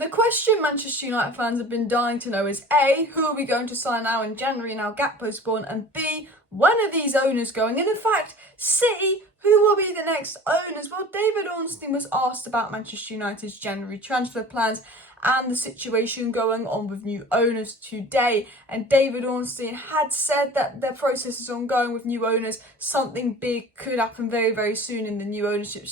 The question Manchester United fans have been dying to know is A, who are we going to sign now in January now Gakpo's gone, and B, when are these owners going? And in fact, C, who will be the next owners? Well, David Ornstein was asked about Manchester United's January transfer plans and the situation going on with new owners today. And David Ornstein had said that the process is ongoing with new owners. Something big could happen very, very soon in the new ownership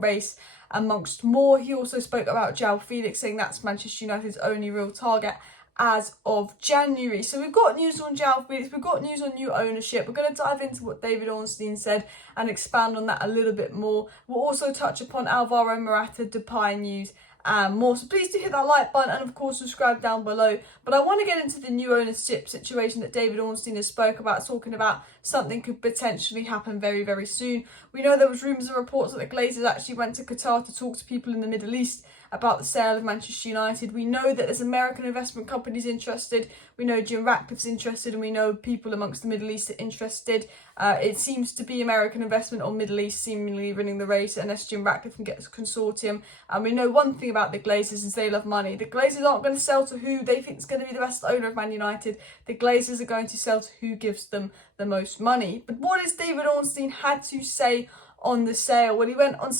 race, amongst more. He also spoke about Joao Felix, saying that's Manchester United's only real target as of January. So we've got news on Joao Felix, we've got news on new ownership. We're going to dive into what David Ornstein said and expand on that a little bit more. We'll also touch upon Alvaro Morata, Depay news and more. So please do hit that like button and of course subscribe down below. But I want to get into the new ownership situation that David Ornstein has spoke about, talking about something could potentially happen very, very soon. We know there was rumours and reports that the Glazers actually went to Qatar to talk to people in the Middle East about the sale of Manchester United. We know that there's American investment companies interested. We know Jim Ratcliffe's interested, and we know people amongst the Middle East are interested. It seems to be American investment or Middle East seemingly running the race, unless Jim Ratcliffe can get a consortium. And we know one thing about the Glazers is they love money. The Glazers aren't going to sell to who they think is going to be the best owner of Man United. The Glazers are going to sell to who gives them the most money. But what has David Ornstein had to say on the sale? Well, he went on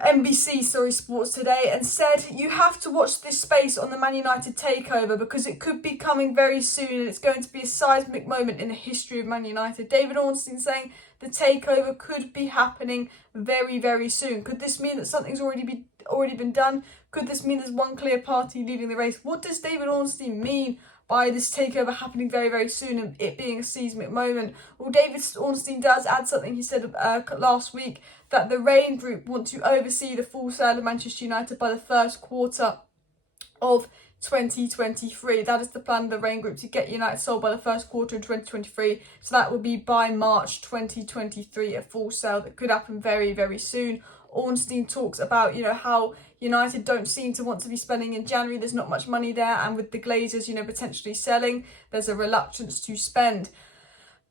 NBC Sports today and said, you have to watch this space on the Man United takeover because it could be coming very soon and it's going to be a seismic moment in the history of Man United. David Ornstein saying the takeover could be happening very, very soon. Could this mean that something's already been done? Could this mean there's one clear party leading the race? What does David Ornstein mean by this takeover happening very, very soon and it being a seismic moment? Well, David Ornstein does add something. He said last week that the Rain Group want to oversee the full sale of Manchester United by the first quarter of 2023. That is the plan of the Rain Group, to get United sold by the first quarter in 2023. So that would be by March 2023, a full sale that could happen very, very soon. Ornstein talks about, how United don't seem to want to be spending in January. There's not much money there. And with the Glazers, potentially selling, there's a reluctance to spend.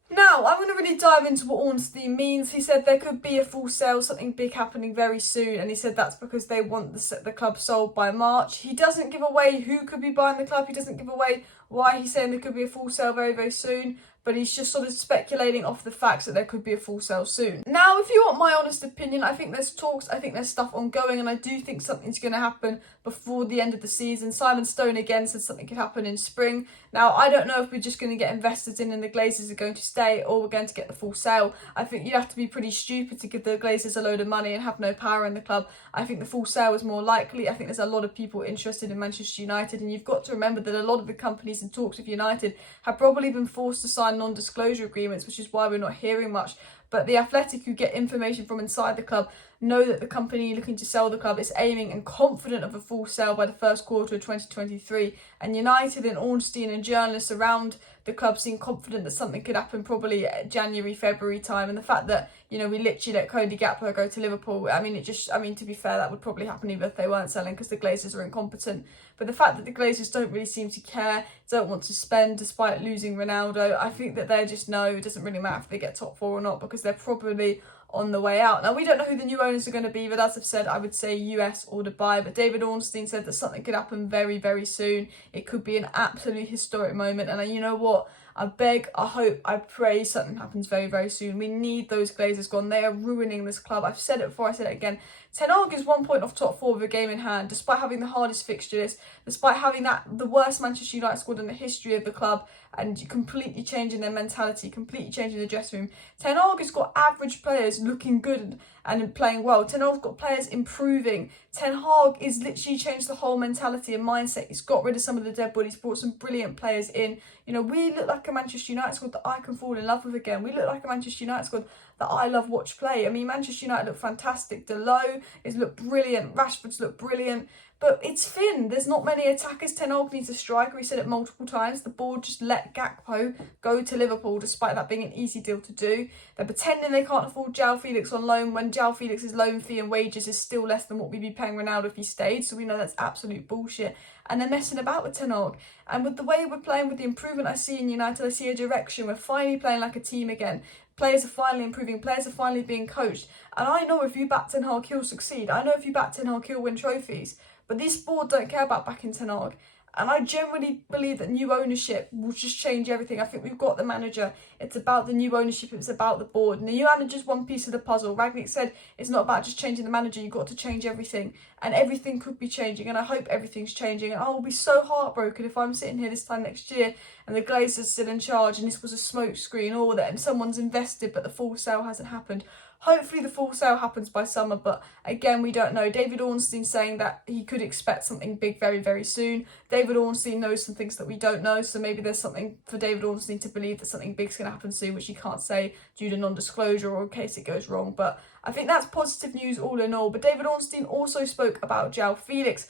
Now, I'm going to really dive into what Ornstein means. He said there could be a full sale, something big happening very soon. And he said that's because they want the club sold by March. He doesn't give away who could be buying the club. He doesn't give away why he's saying there could be a full sale very, very soon. But he's just sort of speculating off the facts that there could be a full sale soon. Now, if you want my honest opinion, I think there's talks, I think there's stuff ongoing, and I do think something's going to happen before the end of the season. Simon Stone again said something could happen in spring. Now, I don't know if we're just going to get investors in and the Glazers are going to stay, or we're going to get the full sale. I think you'd have to be pretty stupid to give the Glazers a load of money and have no power in the club. I think the full sale is more likely. I think there's a lot of people interested in Manchester United, and you've got to remember that a lot of the companies in talks with United have probably been forced to sign non-disclosure agreements, which is why we're not hearing much. But the Athletic, who get information from inside the club, know that the company looking to sell the club is aiming and confident of a full sale by the first quarter of 2023. And United and Ornstein and journalists around the club seem confident that something could happen probably January, February time. And the fact that, we literally let Cody Gakpo go to Liverpool, to be fair, that would probably happen even if they weren't selling, because the Glazers are incompetent. But the fact that the Glazers don't really seem to care, don't want to spend despite losing Ronaldo, I think that they're just it doesn't really matter if they get top four or not, because they're probably on the way out. Now, we don't know who the new owners are going to be, but as I've said, I would say US or Dubai. But David Ornstein said that something could happen very, very soon. It could be an absolutely historic moment. And you know what? I beg, I hope, I pray something happens very, very soon. We need those Glazers gone. They are ruining this club. I've said it before, I said it again. Ten Hag is 1 point off top four with a game in hand, despite having the hardest fixture list, despite having the worst Manchester United squad in the history of the club, and completely changing their mentality, completely changing the dressing room. Ten Hag has got average players looking good and playing well. Ten Hag's got players improving. Ten Hag is literally changed the whole mentality and mindset. He's got rid of some of the dead bodies, brought some brilliant players in. We look like a Manchester United squad that I can fall in love with again. We look like a Manchester United squad that I love watch play. Manchester United look fantastic. Delot has looked brilliant. Rashford's looked brilliant. But it's thin. There's not many attackers. Ten Hag needs a striker. He said it multiple times. The board just let Gakpo go to Liverpool, despite that being an easy deal to do. They're pretending they can't afford Joao Felix on loan when Joao Felix's loan fee and wages is still less than what we'd be paying Ronaldo if he stayed. So we know that's absolute bullshit. And they're messing about with Ten Hag. And with the way we're playing, with the improvement I see in United, I see a direction. We're finally playing like a team again. Players are finally improving. Players are finally being coached. And I know if you back Ten Hag, he'll succeed. I know if you back Ten Hag, he'll win trophies. But this board don't care about backing Ten Hag. And I generally believe that new ownership will just change everything. I think we've got the manager. It's about the new ownership. It's about the board. And the new manager's one piece of the puzzle. Rangnick said it's not about just changing the manager. You've got to change everything. And everything could be changing. And I hope everything's changing. And I will be so heartbroken if I'm sitting here this time next year and the Glazer's still in charge and this was a smoke screen or that someone's invested but the full sale hasn't happened. Hopefully the full sale happens by summer, but again, we don't know. David Ornstein saying that he could expect something big very, very soon. David Ornstein knows some things that we don't know, so maybe there's something for David Ornstein to believe that something big's going to happen soon, which he can't say due to non-disclosure or in case it goes wrong. But I think that's positive news all in all. But David Ornstein also spoke about Joao Felix.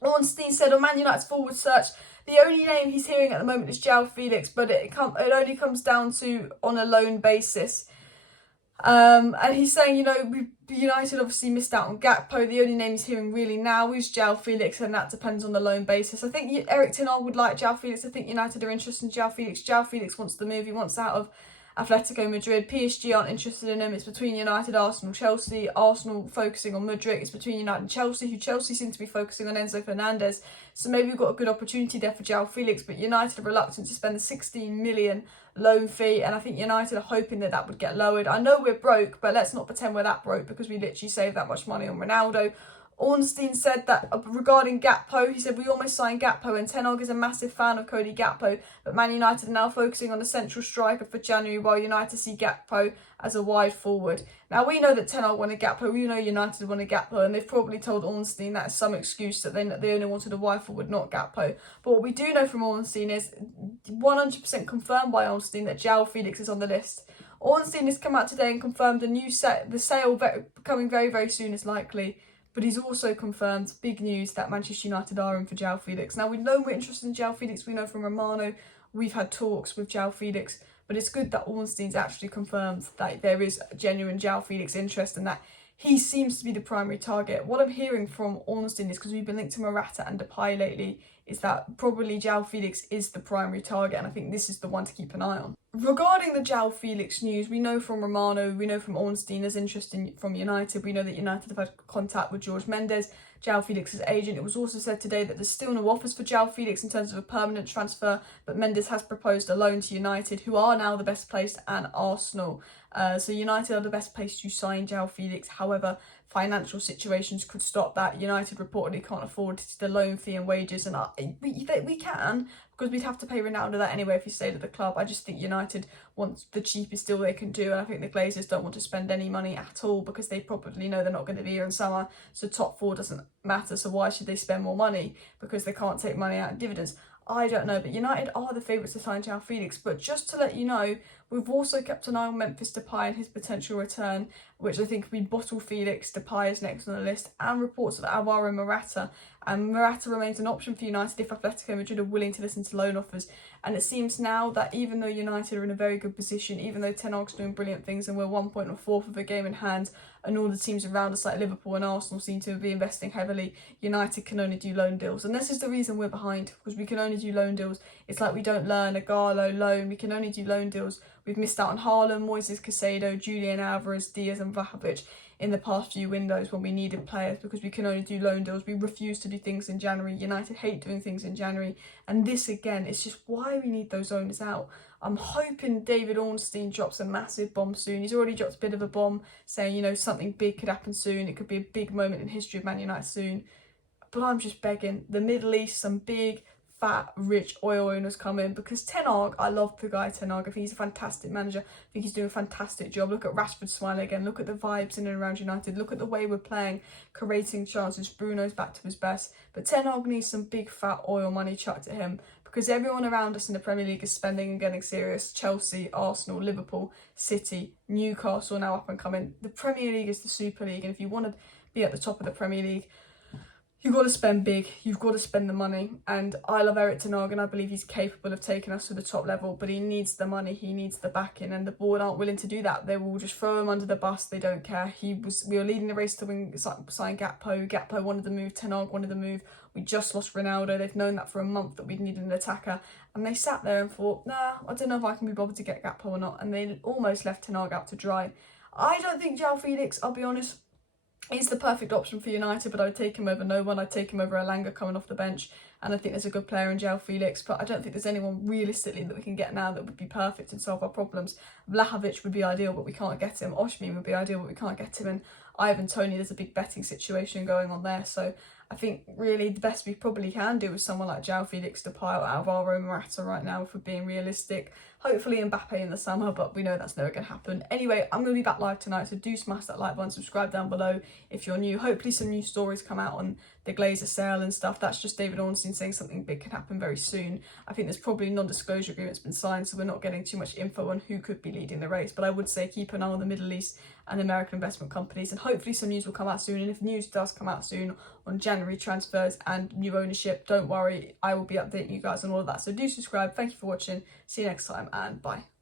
Ornstein said on Man United's forward search, the only name he's hearing at the moment is Joao Felix, but it only comes down to on a loan basis. And he's saying, United obviously missed out on Gakpo. The only name he's hearing really now is Joao Felix, and that depends on the loan basis. I think Erik ten Hag would like Joao Felix. I think United are interested in Joao Felix. Joao Felix wants the move. He wants out of Atletico Madrid. PSG aren't interested in him. It's between United, Arsenal, Chelsea. Arsenal focusing on Mudryk. It's between United and Chelsea, who Chelsea seem to be focusing on Enzo Fernandez. So maybe we've got a good opportunity there for Joao Felix, but United are reluctant to spend the 16 million loan fee, and I think United are hoping that would get lowered. I know we're broke, but let's not pretend we're that broke because we literally saved that much money on Ronaldo. Ornstein said that regarding Gakpo, he said we almost signed Gakpo and Ten Hag is a massive fan of Cody Gakpo, but Man United are now focusing on a central striker for January while United see Gakpo as a wide forward. Now we know that Ten Hag wanted Gakpo, we know United wanted Gakpo, and they've probably told Ornstein that is some excuse that they only wanted a wide forward, not Gakpo. But what we do know from Ornstein is 100% confirmed by Ornstein that Joao Felix is on the list. Ornstein has come out today and confirmed the sale coming very, very soon is likely. But he's also confirmed, big news, that Manchester United are in for Joao Felix. Now, we know we're interested in Joao Felix. We know from Romano we've had talks with Joao Felix. But it's good that Ornstein's actually confirmed that there is genuine Joao Felix interest and that he seems to be the primary target. What I'm hearing from Ornstein is, because we've been linked to Morata and Depay lately, is that probably Joao Felix is the primary target. And I think this is the one to keep an eye on. Regarding the Joao Felix news, we know from Romano, we know from Ornstein there's interest from United. We know that United have had contact with Jorge Mendes, Joao Felix's agent. It was also said today that there's still no offers for Joao Felix in terms of a permanent transfer, but Mendes has proposed a loan to United, who are now the best placed, and Arsenal. So United are the best place to sign Joao Felix. However, financial situations could stop that. United reportedly can't afford the loan fee and wages, and we can, because we'd have to pay Ronaldo that anyway if he stayed at the club. I just think United want the cheapest deal they can do, and I think the Glazers don't want to spend any money at all because they probably know they're not going to be here in summer, so top four doesn't matter. So why should they spend more money? Because they can't take money out in dividends. I don't know, but United are the favourites to sign Joao Felix. But just to let you know, we've also kept an eye on Memphis Depay and his potential return, which I think would be Bottle Felix. Depay is next on the list, and reports of Alvaro Morata. And Morata remains an option for United if Atletico Madrid are willing to listen to loan offers. And it seems now that even though United are in a very good position, even though Ten Hag's doing brilliant things and we're 1 point or fourth of a game in hand, and all the teams around us like Liverpool and Arsenal seem to be investing heavily, United can only do loan deals. And this is the reason we're behind, because we can only do loan deals. It's like we don't learn a Garlo loan, we can only do loan deals. We've missed out on Haaland, Moises Caicedo, Julian Alvarez, Diaz and Vlahovic in the past few windows when we needed players, because we can only do loan deals. We refuse to do things in January. United hate doing things in January. And this again, it's just why we need those owners out. I'm hoping David Ornstein drops a massive bomb soon. He's already dropped a bit of a bomb saying, something big could happen soon. It could be a big moment in history of Man United soon. But I'm just begging the Middle East, some big, fat, rich oil owners come in, because Ten Hag, I love the guy Ten Hag. I think he's a fantastic manager. I think he's doing a fantastic job. Look at Rashford smiling again. Look at the vibes in and around United. Look at the way we're playing, creating chances. Bruno's back to his best. But Ten Hag needs some big, fat oil money chucked at him, because everyone around us in the Premier League is spending and getting serious. Chelsea, Arsenal, Liverpool, City, Newcastle now up and coming. The Premier League is the Super League, and if you want to be at the top of the Premier League, you've got to spend big, you've got to spend the money. And I love Erik ten Hag and I believe he's capable of taking us to the top level, but he needs the money, he needs the backing, and the board aren't willing to do that. They will just throw him under the bus, they don't care. We were leading the race to sign Gakpo. Gakpo wanted the move, Ten Hag wanted the move. We just lost Ronaldo. They've known that for a month that we needed an attacker, and they sat there and thought, nah, I don't know if I can be bothered to get Gakpo or not, and they almost left Ten Hag out to dry. I don't think Joao Felix, I'll be honest, He's the perfect option for United, but I would take him over no one. I'd take him over Elanga coming off the bench, and I think there's a good player in Joao Felix, but I don't think there's anyone realistically that we can get now that would be perfect and solve our problems. Vlahovic would be ideal, but we can't get him. Osimhen would be ideal, but we can't get him. And Ivan Toney, there's a big betting situation going on there. So I think really the best we probably can do is someone like Joao Felix to pile out of our Morata right now, if we're being realistic. Hopefully Mbappe in the summer, but we know that's never going to happen. Anyway, I'm going to be back live tonight, so do smash that like button, subscribe down below if you're new. Hopefully some new stories come out on the Glazer sale and stuff. That's just David Ornstein saying something big can happen very soon. I think there's probably non-disclosure agreements been signed, so we're not getting too much info on who could be leading the race. But I would say keep an eye on the Middle East and American investment companies, and hopefully some news will come out soon. And if news does come out soon on January transfers and new ownership, don't worry, I will be updating you guys on all of that. So do subscribe. Thank you for watching. See you next time, and bye.